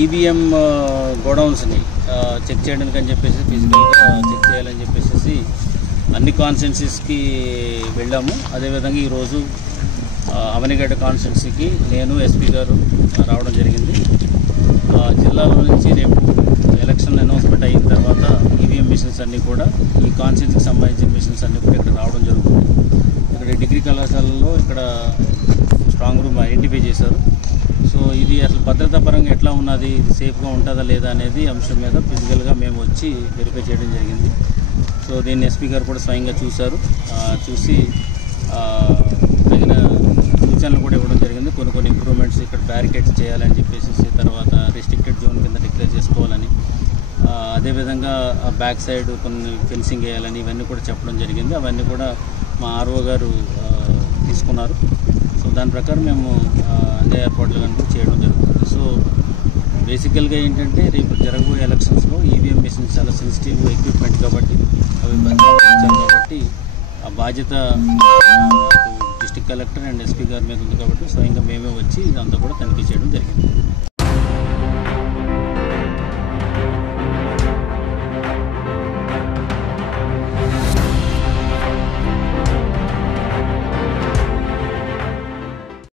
EVM గోడౌన్స్ని check చేయడానికి అని చెప్పేసి ఫిజికల్గా చెక్ చేయాలని చెప్పేసి అన్ని కాన్స్టిట్యున్సీస్కి వెళ్ళాము. అదేవిధంగా ఈరోజు అవనిగడ్డ కాన్స్టిట్యున్సీకి నేను ఎస్పీ గారు రావడం జరిగింది. జిల్లాలో నుంచి రేపు ఎలక్షన్ అనౌన్స్మెంట్ అయిన తర్వాత ఈవీఎం మిషన్స్ అన్నీ కూడా ఈ కాన్స్టిట్యున్సీకి సంబంధించిన మిషన్స్ అన్నీ కూడా ఇక్కడ రావడం జరుగుతుంది. ఇక్కడ డిగ్రీ కళాశాలలో ఇక్కడ స్ట్రాంగ్ రూమ్ ఐడెంటిఫై చేశారు. సో ఇది అసలు భద్రతా పరంగా ఎట్లా ఉన్నది, ఇది సేఫ్గా ఉంటుందా లేదా అనేది అంశం మీద ఫిజికల్గా మేము వచ్చి వెరిఫై చేయడం జరిగింది. సో దీన్ని ఎస్పీ గారు కూడా స్వయంగా చూశారు. చూసి తగిన సూచనలు కూడా ఇవ్వడం జరిగింది. కొన్ని ఇంప్రూవ్మెంట్స్ ఇక్కడ బ్యారికేడ్స్ చేయాలని చెప్పేసి, తర్వాత రెస్ట్రిక్టెడ్ జోన్ కింద డిక్లేర్ చేసుకోవాలని, అదేవిధంగా బ్యాక్ సైడ్ కొన్ని ఫెన్సింగ్ వేయాలని ఇవన్నీ కూడా చెప్పడం జరిగింది. అవన్నీ కూడా మా ఆర్ఓ గారు తీసుకున్నారు. సో దాని ప్రకారం మేము అదే ఏర్పాట్లు కనుక చేయడం జరుగుతుంది. సో బేసికల్గా ఏంటంటే రేపు జరగబోయే ఎలక్షన్స్లో ఈవీఎం మిషన్స్ చాలా సెన్సిటివ్ ఎక్విప్మెంట్ కాబట్టి అవి భద్రపరచాలి కాబట్టి ఆ బాధ్యత డిస్ట్రిక్ట్ కలెక్టర్ అండ్ ఎస్పీ గారి మీద ఉంది కాబట్టి స్వయంగా మేమే వచ్చి ఇదంతా కూడా తనిఖీ చేయడం జరిగింది.